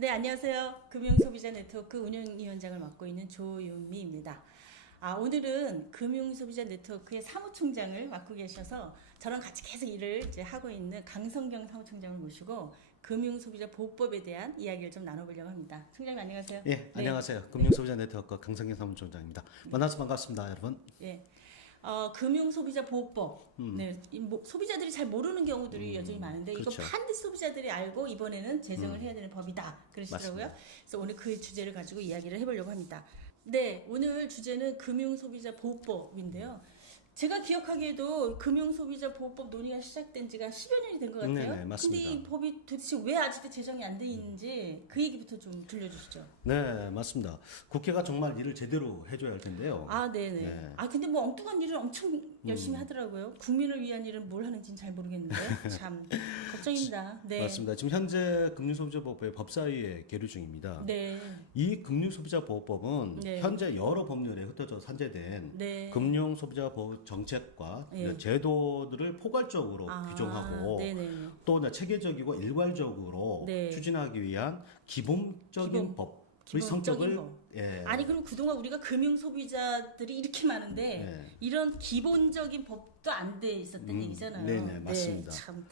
네, 안녕하세요. 금융소비자 네트워크 운영위원장을 맡고 있는 조윤미입니다. 오늘은 금융소비자 네트워크의 사무총장을 맡고 계셔서 저랑 같이 계속 일을 이제 하고 있는 강성경 사무총장을 모시고 금융소비자 보호법에 대한 이야기를 좀 나눠보려고 합니다. 총장님 안녕하세요. 예, 네. 안녕하세요. 금융소비자 네트워크 강성현 사무총장입니다. 만나서 반갑습니다, 여러분. 예. 금융소비자 보호법. 네, 소비자들이 잘 모르는 경우들이 여전히 많은데 그렇죠. 이거 반드시 소비자들이 알고 이번에는 제정을 해야 되는 법이다. 그러시더라고요. 맞습니다. 그래서 오늘 그 주제를 가지고 이야기를 해보려고 합니다. 네, 오늘 주제는 금융소비자 보호법인데요. 제가 기억하기에도 금융소비자 보호법 논의가 시작된 지가 10여 년이 된 것 같아요. 네네, 맞습니다. 근데 이 법이 도대체 왜 아직도 제정이 안 돼 있는지 그 얘기부터 좀 들려주시죠. 네, 맞습니다. 국회가 정말 일을 제대로 해줘야 할 텐데요. 네네. 네. 근데 뭐 엉뚱한 일을 엄청 열심히 하더라고요. 국민을 위한 일은 뭘 하는지는 잘 모르겠는데 참 걱정입니다. 네. 맞습니다. 지금 현재 금융소비자보호법의 법사위에 계류 중입니다. 네. 이 금융소비자보호법은 네. 현재 여러 법률에 흩어져 산재된 네. 금융소비자보호 정책과 네. 제도들을 포괄적으로 규정하고 네네. 또 체계적이고 일괄적으로 네. 추진하기 위한 기본적인 법의 기본적인 성격을 법. 예. 그럼 그동안 우리가 금융 소비자들이 이렇게 많은데 네. 이런 기본적인 법도 안 돼 있었던 얘기잖아요. 네네, 맞습니다. 참.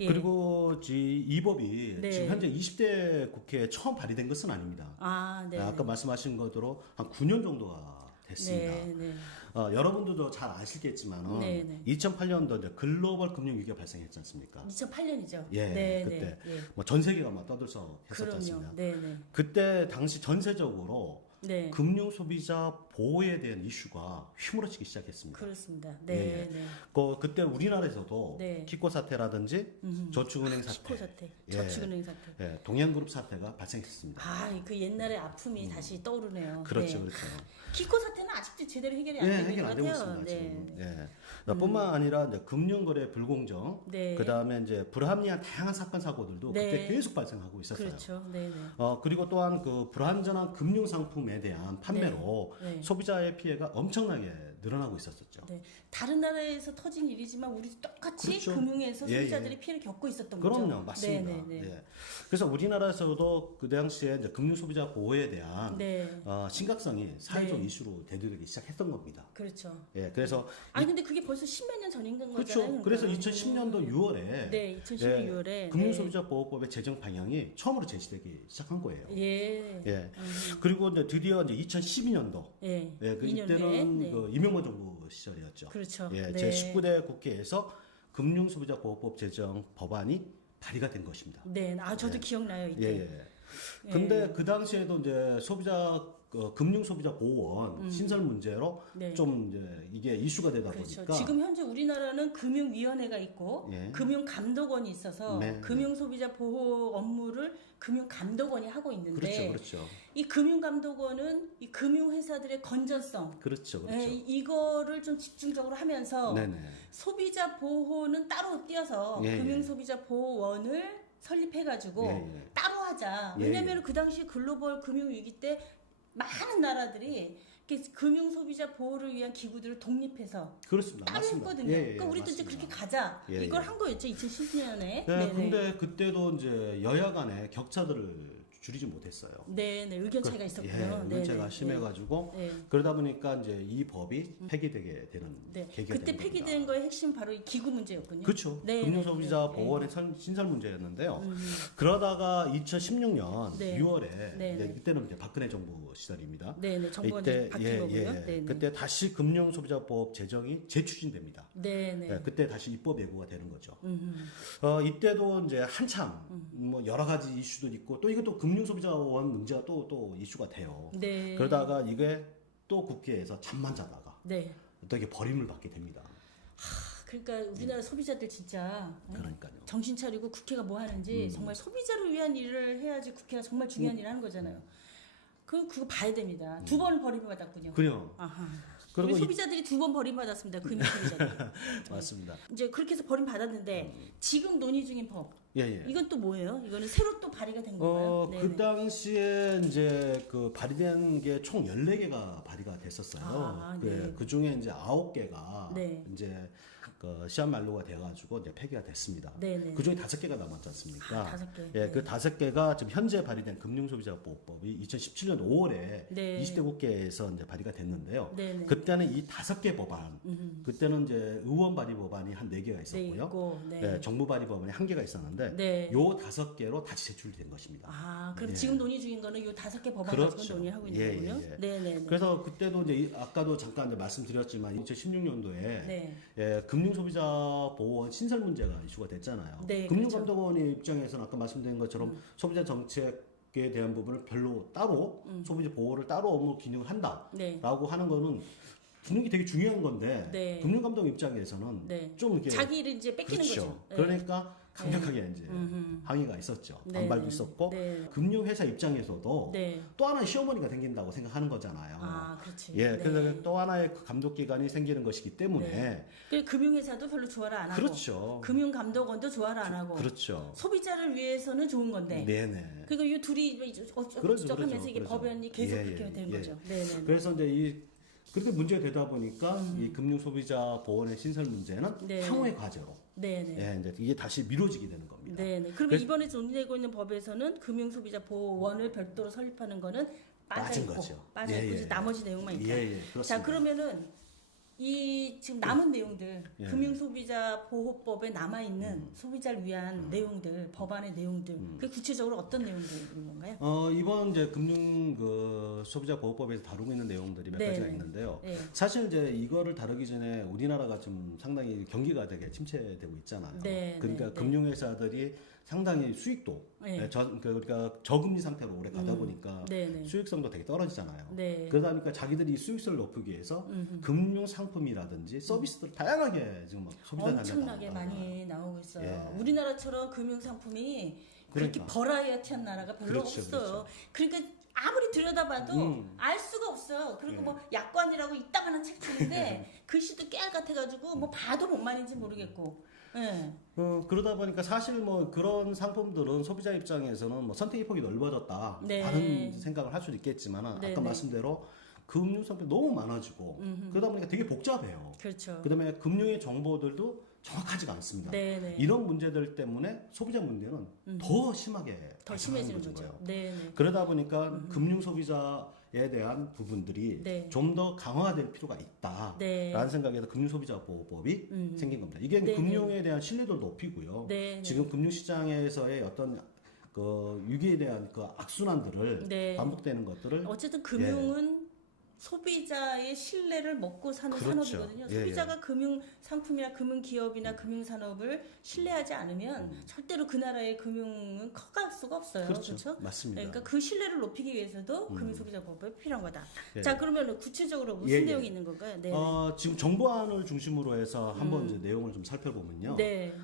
예. 그리고 이 법이 네. 지금 현재 20대 국회에 처음 발의된 것은 아닙니다. 네. 아까 말씀하신 것대로 한 9년 정도가 됐습니다. 네. 여러분들도 잘 아시겠지만 네. 2008년도 글로벌 금융 위기가 발생했지 않습니까? 2008년이죠. 예, 네. 그때 네. 뭐 전 세계가 막 떠들썩했었지 그럼요. 않습니까? 네. 그때 당시 전세적으로 네. 금융 소비자 보호에 대한 이슈가 휘몰아치기 시작했습니다. 그렇습니다. 예, 네. 네. 그때 우리나라에서도 네. 키코 사태라든지 저축은행 사태, 키코 사태, 예. 저축은행 사태. 동양그룹 사태가 발생했습니다. 그 옛날의 아픔이 다시 떠오르네요. 그렇죠, 네. 그렇죠. 키코 사태는 아직도 제대로 해결이 안 예, 되고 해결 있는 안 것 되고 같아요. 있습니다, 지금. 네. 뿐만 아니라 금융거래 불공정, 네. 그 다음에 불합리한 다양한 사건 사고들도 네. 그때 계속 발생하고 있었어요. 그렇죠. 네. 그리고 또한 그 불안전한 금융 상품에 대한 판매로 네. 소비자의 피해가 엄청나게 늘어나고 있었었죠. 네. 다른 나라에서 터진 일이지만 우리도 똑같이 그렇죠. 금융에서 예, 소비자들이 피해를 겪고 있었던 거죠. 그럼요, 맞습니다. 네. 예. 그래서 우리나라에서도 그 당시에 금융 소비자 보호에 대한 네. 심각성이 사회적 네. 이슈로 대두되기 시작했던 겁니다. 그렇죠. 예, 그래서 근데 그게 벌써 10몇 년 전인 거잖아요. 그렇죠. 그래서 2010년도 6월에 네, 2010년 6월에 금융소비자보호법의 제정 방향이 처음으로 제시되기 시작한 거예요. 예. 그리고 드디어 2012년도 예. 그 2년 이때는 내에, 네. 그 이명박 정부 시절이었죠. 그렇죠. 예, 네. 제19대 국회에서 금융소비자보호법 제정 법안이 발의가 된 것입니다. 네. 저도 기억나요, 이때. 근데 그 당시에도 소비자 금융소비자보호원 신설 문제로 네. 좀 이게 이슈가 되다 그렇죠. 보니까 지금 현재 우리나라는 금융위원회가 있고 금융감독원이 있어서 네. 금융소비자 보호 업무를 금융감독원이 하고 있는데 그렇죠. 이 금융감독원은 이 금융회사들의 건전성 그렇죠. 이거를 좀 집중적으로 하면서 네네. 소비자 보호는 따로 띄어서 금융소비자 보호원을 설립해가지고 따로 하자. 왜냐하면 그 당시 글로벌 금융위기 때 많은 나라들이 금융 소비자 보호를 위한 기구들을 독립해서 그렇습니다. 따로 맞습니다. 했거든요. 그러니까 우리도 이제 그렇게 가자. 이걸 한 거였죠. 2010년에. 네, 근데 그때도 여야 간의 격차들을 줄이지 못했어요. 네, 의견 차이가 있었군요. 의견 차이가 심해가지고 그러다 보니까 이 법이 폐기되게 되는 계기가 그때 된 폐기된 겁니다. 거의 핵심 바로 이 기구 문제였군요. 그렇죠. 금융소비자 보호원의 신설 문제였는데요. 그러다가 2016년 6월에 이때는 박근혜 정부 시절입니다. 정부가 이제 바뀐 거고요. 그때 다시 금융소비자보호법 제정이 재추진됩니다. 그때 다시 입법 예고가 되는 거죠. 이때도 한참 여러 가지 이슈도 있고 또 이것도 금융소비자원 문제가 또 이슈가 돼요. 그러다가 이게 또 국회에서 잠만 자다가 또 이게 버림을 받게 됩니다. 그러니까 우리나라 소비자들 진짜 그러니까요. 정신 차리고 국회가 뭐 하는지 정말 소비자를 위한 일을 해야지 국회가 정말 중요한 일을 하는 거잖아요. 그거 봐야 됩니다. 2번 버림을 받았군요. 그래요. 우리 소비자들이 2번 버림받았습니다. 금융 소비자들. 맞습니다. 이제 그렇게 해서 버림받았는데 지금 논의 중인 법. 예. 이건 또 뭐예요? 이거는 새로 또 발의가 된 건가요? 그 당시에 그 발의된 게 총 14개가 발의가 됐었어요. 그 중에 9개가 그 시한 만료가 돼가지고 이제 폐기가 됐습니다. 네네. 그 중에 5개가 남았지 않습니까? 5개. 예, 그 5개가 지금 현재 발의된 금융소비자보호법이 2017년 5월에 네. 20대 국회에서 이제 발의가 됐는데요. 네네. 그때는 이 5개 법안, 그때는 이제 의원 발의 법안이 한 4개가 네, 있었고요. 있고, 네. 네, 정부 발의 법안이 1개가 있었는데 네. 요 5개로 다시 제출이 된 것입니다. 아, 그럼 예. 지금 논의 중인 거는 요 5개 법안 그렇죠. 가지고 논의하고 있는 예, 거군요. 예, 예. 네네. 그래서 그때도 이제 아까도 잠깐 이제 말씀드렸지만 2016년도에 네. 예, 금융소비자보호원 신설 문제가 이슈가 됐잖아요. 네, 금융감독원의 입장에서는 아까 말씀드린 것처럼 소비자 정책에 대한 부분을 별로 따로 소비자 보호를 따로 업무 기능을 한다라고 네. 하는 거는 기능이 되게 중요한 건데 네. 금융감독 입장에서는 네. 좀 이렇게 자기 일을 이제 뺏기는 그렇죠. 거죠. 네. 그러니까 강력하게 이제 항의가 있었죠. 네, 반발도 네. 있었고 네. 금융회사 입장에서도 네. 또 하나의 시어머니가 생긴다고 생각하는 거잖아요. 아, 그렇지. 예, 네. 그래서 또 하나의 그 감독 기관이 생기는 것이기 때문에 네. 그 금융회사도 별로 조화를 안 하고, 그렇죠. 금융감독원도 조화를 안 하고, 그렇죠. 소비자를 위해서는 좋은 건데. 네네. 그리고 이 둘이 어쩌고저쩌고 하면서 이게 그러죠. 법연이 계속 예, 그렇게 예, 된 예. 거죠. 네네. 그래서 이제 그렇게 문제가 되다 보니까 이 금융소비자보호원의 신설 문제는 네. 향후의 과제로 네네. 예, 이제 이게 다시 미뤄지게 되는 겁니다. 네네. 그러면 이번에 논의되고 있는 법에서는 금융소비자보호원을 별도로 설립하는 거는 빠진 빠져있고, 거죠. 빠져있고 예, 이제 예. 나머지 내용만 있다. 예, 예, 그렇습니다. 자, 그러면은 이 지금 남은 내용들, 예. 금융소비자보호법에 남아 있는 소비자를 위한 내용들, 법안의 내용들, 그 구체적으로 어떤 내용들인 건가요? 이번 이제 금융 그 소비자 보호법에서 다루고 있는 내용들이 몇 네. 가지가 있는데요. 네. 사실 이제 이거를 다루기 전에 우리나라가 좀 상당히 경기가 되게 침체되고 있잖아요. 네, 그러니까 네, 네. 금융회사들이 상당히 수익도 네. 그러니까 저금리 상태로 오래 가다 보니까 네네. 수익성도 되게 떨어지잖아요. 네. 그러다 보니까 자기들이 수익성을 높이기 위해서 금융 상품이라든지 서비스들을 다양하게 지금 막 소비자한테 엄청나게 많이 나오고 있어요. 예. 우리나라처럼 금융 상품이 그렇게 그러니까. 버라이어티한 나라가 별로 그렇죠, 없어요. 그러니까 아무리 들여다봐도 알 수가 없어요. 그리고 예. 뭐 약관이라고 이따가는 책인데 글씨도 깨알 같아가지고 뭐 봐도 뭔 말인지 모르겠고. 예. 그러다 보니까 사실 뭐 그런 상품들은 소비자 입장에서는 뭐 선택의 폭이 넓어졌다. 네. 다른 생각을 할 수도 있겠지만 네, 아까 네. 말씀대로 금융 상품이 너무 많아지고 그러다 보니까 되게 복잡해요. 그렇죠. 그다음에 금융의 정보들도 정확하지가 않습니다. 네네. 이런 문제들 때문에 소비자 문제는 더 심하게 더 발생하는 심해지는 거죠. 거예요. 네네. 그러다 보니까 금융 소비자에 대한 부분들이 네. 좀 더 강화될 필요가 있다라는 네. 생각에서 금융소비자보호법이 생긴 겁니다. 이게 네네. 금융에 대한 신뢰도를 높이고요. 네네. 지금 금융시장에서의 어떤 그 위기에 대한 그 악순환들을 네. 반복되는 것들을 어쨌든 금융은 소비자의 신뢰를 먹고 사는 그렇죠. 산업이거든요. 예, 소비자가 금융 상품이나 금융 기업이나 금융 산업을 신뢰하지 않으면 절대로 그 나라의 금융은 커갈 수가 없어요. 그렇죠. 그렇죠? 맞습니다. 그러니까 그 신뢰를 높이기 위해서도 금융 소비자 보호법이 필요한 거다. 예. 자, 그러면 구체적으로 무슨 예, 예. 내용이 있는 건가요? 네. 지금 정보안을 중심으로 해서 한번 이제 내용을 좀 살펴보면요. 네.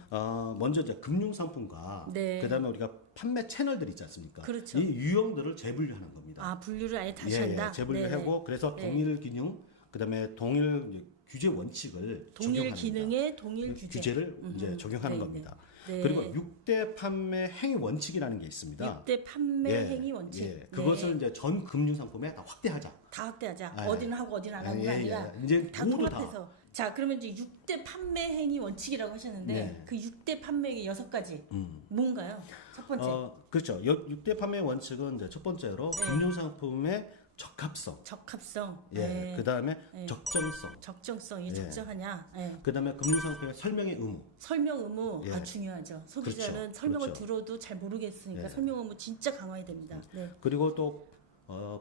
먼저 이제 금융 상품과 네. 그다음에 우리가 판매 채널들 있지 않습니까? 그렇죠. 이 유형들을 재분류하는 겁니다. 아, 분류를 아예 다시 예, 한다. 예, 재분류하고 그래서 네. 동일 기능, 그다음에 동일 이제 규제 원칙을 동일 적용합니다. 기능의 동일 규제. 규제를 이제 적용하는 네, 겁니다. 네. 그리고 6대 판매 행위 원칙이라는 게 있습니다. 6대 판매 예, 행위 원칙. 예, 그것을 이제 전 금융 상품에 다 확대하자. 다 확대하자. 아, 어디는 하고 어디는 안 하고가 예, 예, 아니라 예. 이제 다 모두 통합해서. 자, 그러면 이제 6대 판매 행위 원칙이라고 하셨는데 네. 그 6대 판매의 6가지 뭔가요? 첫 번째. 그렇죠. 6대 판매 원칙은 이제 첫 번째로 네. 금융 상품의 적합성, 적합성. 예, 네. 그다음에 네. 적정성, 적정성이 예. 적정하냐. 예. 그다음에 금융 상품의 설명의 의무. 설명 의무 예. 중요하죠. 소비자는 그렇죠. 설명을 그렇죠. 들어도 잘 모르겠으니까 예. 설명 의무 진짜 강화해야 됩니다. 네. 그리고 또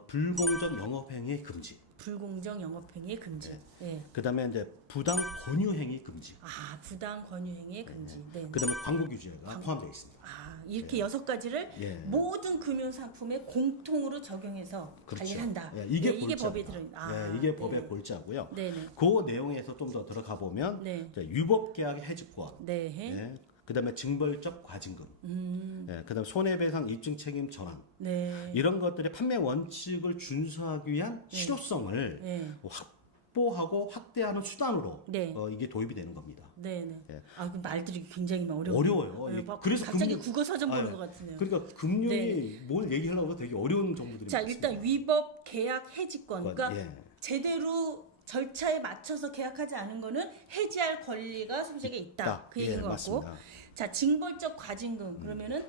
불공정 영업 행위 금지. 불공정 영업행위 금지. 예. 그다음에 이제 부당 권유 행위 금지. 아, 부당 권유 행위 금지. 네. 그다음에 광고 규제가 포함되어 있습니다. 아, 이렇게 6가지를 예. 모든 금융 상품에 공통으로 적용해서 그렇죠. 관리를 한다. 예, 이게 네, 이게 골자입니다. 법에 들어. 아, 예, 이게 네. 법의 골자고요. 네네. 그 내용에서 좀 더 들어가 보면 네. 유법 계약의 해지권, 네. 예, 그다음에 징벌적 과징금, 예, 그다음 손해배상 입증 책임 전환 네. 이런 것들의 판매 원칙을 준수하기 위한 실효성을 네. 확보하고 확대하는 수단으로 네. 이게 도입이 되는 겁니다. 네네. 예. 아, 그 말들이 굉장히 어려워요. 어려워요. 네, 예, 막 그래서 갑자기 금융- 국어 사전 보는 아, 것 같으네요. 그러니까 금융이 네. 뭘 얘기하려고 되게 어려운 정보들이 자, 많습니다. 일단 위법 계약 해지권. 그러니까 예. 제대로 절차에 맞춰서 계약하지 않은 거는 해지할 권리가 소비자에게 있다. 그 얘기인 것 같고. 맞습니다. 자, 징벌적 과징금. 그러면은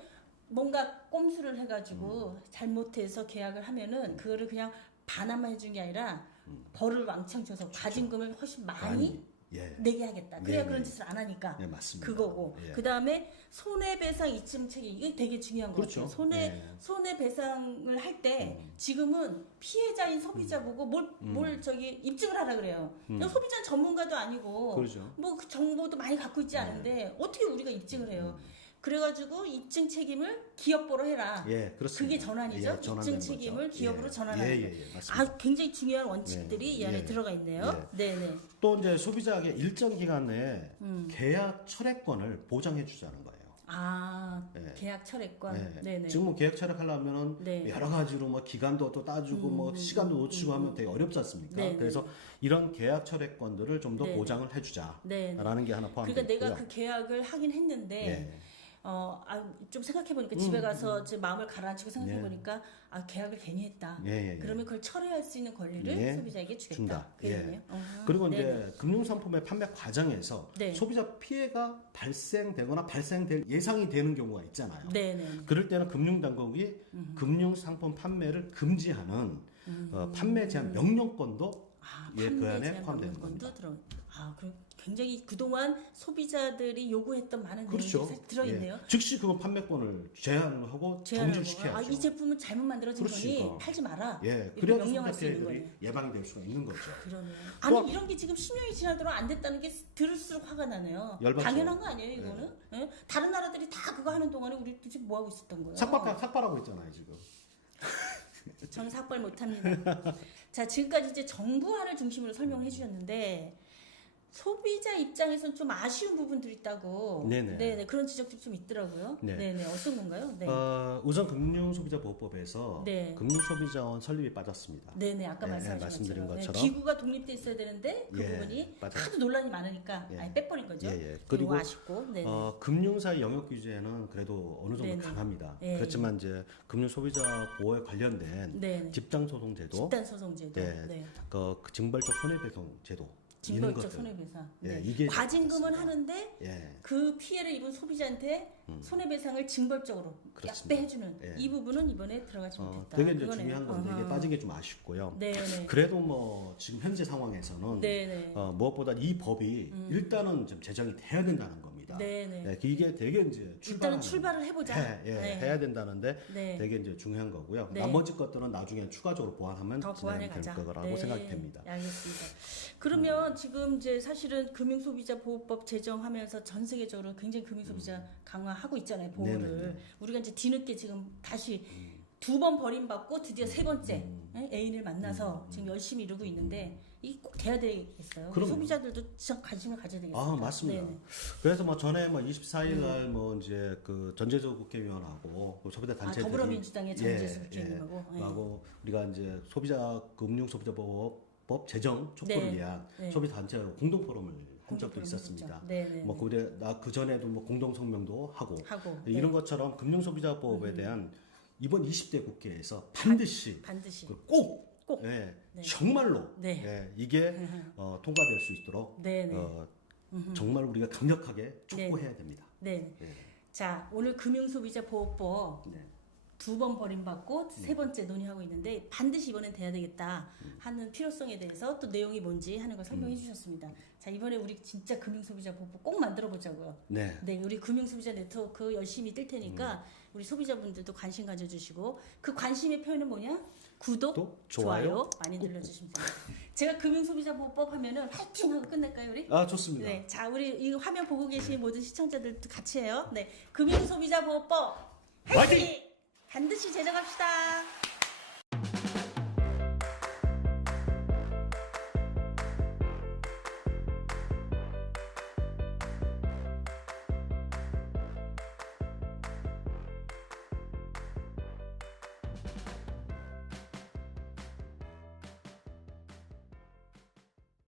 뭔가 꼼수를 해가지고 잘못해서 계약을 하면은 그거를 그냥 반환만 해준 게 아니라 벌을 왕창 줘서 과징금을 훨씬 많이 예. 내게 하겠다. 그래야 네, 그런 네. 짓을 안 하니까. 네, 맞습니다. 그거고. 예. 그 다음에 손해배상 이점 책임. 이게 되게 중요한 거 그렇죠. 같아요. 예. 손해배상을 할 때 지금은 피해자인 소비자 보고 뭘 저기 입증을 하라 그래요. 소비자는 전문가도 아니고 그렇죠. 뭐 그 정보도 많이 갖고 있지 않은데 어떻게 우리가 입증을 해요? 그래가지고 입증 책임을 기업보로 해라. 예, 그렇습니다. 그게 전환이죠. 예, 전환된 입증 책임을 거죠. 기업으로 예. 전환하는 예, 거예요. 예, 맞습니다. 아, 굉장히 중요한 원칙들이 이 안에 예. 들어가 있네요. 네네. 또 이제 소비자에게 일정 기간 내에 계약 철회권을 보장해 주자는 거예요. 아, 예. 계약 철회권. 네. 네네. 지금 뭐 계약 철회하려면은 네. 여러 가지로 뭐 기간도 또 따지고 뭐 시간도 놓치고 하면 되게 어렵지 않습니까? 네, 그래서 이런 계약 철회권들을 좀 더 네. 보장을 해주자라는 네. 게 하나 포함되어 그러니까 내가 있고요. 그 계약을 하긴 했는데 예. 좀 생각해보니까 집에 가서 제 마음을 가라앉히고 생각해보니까 아, 계약을 괜히 했다. 예, 예. 그러면 그걸 철회할 수 있는 권리를 예. 소비자에게 주겠다. 준다. 그 얘기네요. 그리고 네네. 이제 금융상품의 판매 과정에서 네. 소비자 피해가 발생되거나 발생될 예상이 되는 경우가 있잖아요. 네네. 그럴 때는 금융당국이 금융상품 판매를 금지하는 판매 제한 명령권도 그 안에 포함되는 겁니다. 명령권도 들어. 아, 그럼 굉장히 그동안 소비자들이 요구했던 많은 그렇죠. 내용들이 들어있네요. 예. 즉시 그건 판매권을 제한을 하고 정지시켜야죠. 아, 이 제품은 잘못 만들어진 그렇지, 거니 팔지 마라. 예, 이렇게 그래야 명령할 소비자 수 있는 피해들이 거예요. 예방이 될 수가 있는 거죠. 그러네요. 아니 이런 게 지금 10년이 지나도록 안 됐다는 게 들을수록 화가 나네요. 열받죠. 당연한 거 아니에요, 이거는? 예? 다른 나라들이 다 그거 하는 동안에 우리 지금 뭐 하고 있었던 거예요? 삭발하고 있잖아요 지금. 저는 삭발 못합니다. 자, 지금까지 이제 정부화를 중심으로 설명을 해주셨는데 소비자 입장에서는 좀 아쉬운 부분들이 있다고. 네네. 그런 지적들이 좀 있더라고요. 네. 네네. 어떤 건가요? 네. 우선 금융소비자보호법에서 네. 금융소비자원 설립이 빠졌습니다. 네네. 아까 예, 말씀하신 말씀드린 것처럼. 것처럼. 기구가 독립돼 있어야 되는데 그 예, 부분이 맞아요. 하도 논란이 많으니까 예. 아예 빼버린 거죠. 예. 그리고 아쉽고. 네네. 금융사의 영역 규제는 그래도 어느 정도 네네. 강합니다. 예. 그렇지만 이제 금융소비자 보호에 관련된 네네. 집단소송제도, 집단소송제도. 예, 네. 그 징벌적 손해배상제도 있는 징벌적 것들. 손해배상. 예, 네. 이게 과징금은 좋습니다. 하는데 예. 그 피해를 입은 소비자한테 손해배상을 징벌적으로 그렇습니다. 약배해주는 예. 이 부분은 이번에 들어가지 못했다. 되게 이제 그거네요. 중요한 건데 이게 빠진 게 좀 아쉽고요. 네네. 그래도 뭐 지금 현재 상황에서는 네네. 무엇보다 이 법이 일단은 좀 제정이 돼야 된다는 겁니다. 네네. 예, 이게 되게 이제 일단은 출발을 해보자. 네. 해야 된다는데 네. 되게 이제 중요한 거고요. 네. 나머지 것들은 나중에 추가적으로 보완하면 더 보완해 진행될 가자. 거라고 생각이 됩니다. 알겠습니다. 그러면 지금 이제 사실은 금융소비자보호법 제정하면서 전 세계적으로 굉장히 금융소비자 강화하고 있잖아요. 보호를. 네네네. 우리가 이제 뒤늦게 지금 다시 두 번 버림받고 드디어 세 번째 애인을 만나서 지금 열심히 이루고 있는데 이게 꼭 돼야 되겠어요. 그럼요. 소비자들도 진짜 관심을 가져야 되겠어요. 아 맞습니다. 그래서 뭐 전에 뭐 24일 날 뭐 이제 그 전재수 국회의원하고 그 소비자 단체들이 더불어민주당의 전재수 국회의원하고 하고 우리가 이제 금융소비자보호법 제정 촉구를 네. 위한 네. 소비자 단체로 공동 포럼을 한 적도 공동 있었습니다. 포럼을 했죠. 네네. 뭐 그 전에도 뭐 공동 성명도 하고 네. 이런 것처럼 금융소비자보호법에 대한 이번 20대 국회에서 반드시 꼭 예, 네. 정말로 네. 예, 이게 통과될 수 있도록 네네. 정말 우리가 강력하게 촉구해야 됩니다. 네. 예. 자, 오늘 금융소비자보호법 네. 두 번 버림받고 세 번째 논의하고 있는데 반드시 이번엔 돼야 되겠다 하는 필요성에 대해서 또 내용이 뭔지 하는 걸 설명해 주셨습니다. 자, 이번에 우리 진짜 금융소비자보호법 꼭 만들어 보자고요. 네. 네, 우리 금융소비자 네트워크 열심히 뜰 테니까 우리 소비자분들도 관심 가져주시고 그 관심의 표현은 뭐냐? 구독, 또 좋아요 많이 눌러주시면 됩니다. 제가 금융소비자보호법 하면은 화이팅 하고 끝낼까요, 우리? 아 좋습니다. 네, 자 우리 이 화면 보고 계신 모든 시청자들도 같이 해요. 네, 금융소비자보호법 화이팅! 반드시 제정합시다.